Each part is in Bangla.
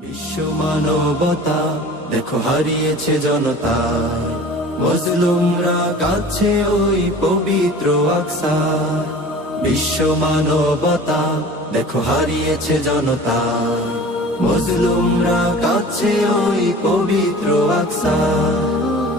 বিশ্ব মানবতা দেখো হারিয়েছে জনতা। মজলুমরা কাছে ওই পবিত্র আকসা। বিশ্ব মানবতা দেখো হারিয়েছে জনতা। মজলুমরা কাছে ওই পবিত্র আকসা।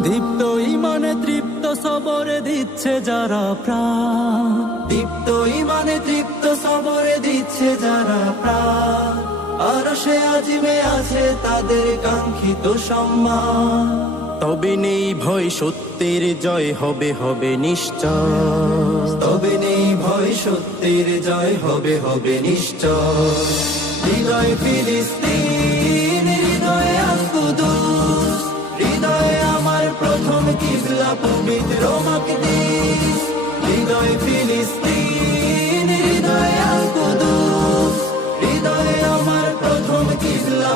দীপ্ত ইমানে তৃপ্ত সবরে দিচ্ছে যারা প্রাণ। দীপ্ত ইমানে তৃপ্ত সবরে দিচ্ছে যারা প্রাণ। আর সে আজিমে আছে তাদের কাঙ্ক্ষিত সম্মান। তবে নেই ভয় সত্যের জয় হবে হবে নিশ্চয়। তবে নেই ভয় সত্যের জয় হবে হবে নিশ্চয়। হৃদয় ফিলিস্তিন হৃদয়ে আকুদুস হৃদয়ে আমার প্রথম কিবলা পবিত্র মাকদিস। হৃদয় ফিলিস্তিন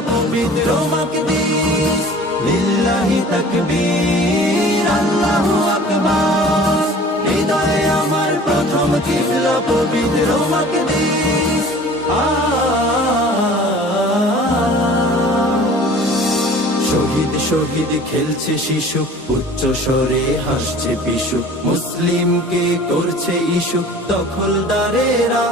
পবিত্র মাকদিস, লিল্লাহি তাকবীর, আল্লাহু আকবার। হৃদয়ে আমার প্রথম কিবলা পবিত্র মাকদিস। শহীদ শহীদ খেলছে শিশু, উচ্চ স্বরে হাসছে পিশু মুসলিমকে করছে ইস্যু দখলদারেরা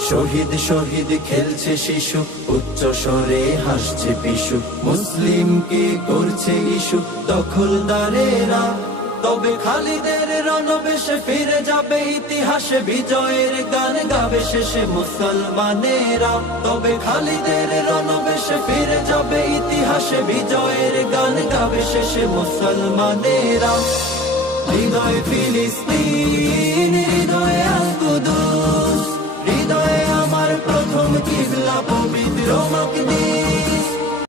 শহীদ শহীদ খেলছে শিশু, উচ্চ স্বরে হাসছে পিশু মুসলিমকে করছে ইস্যু দখলদারেরা। তবে খালিদের রণবেশে ফিরে যাবে ইতিহাসে, বিজয়ের গান গাবে শেষে মুসলমানেরা। তবে খালিদের রণবেশে ফিরে যাবে ইতিহাসে, বিজয়ের গান গাবে শেষে মুসলমানেরা। হৃদয় ফিলিস্তিন। আকুদুস হৃদয়ে আমার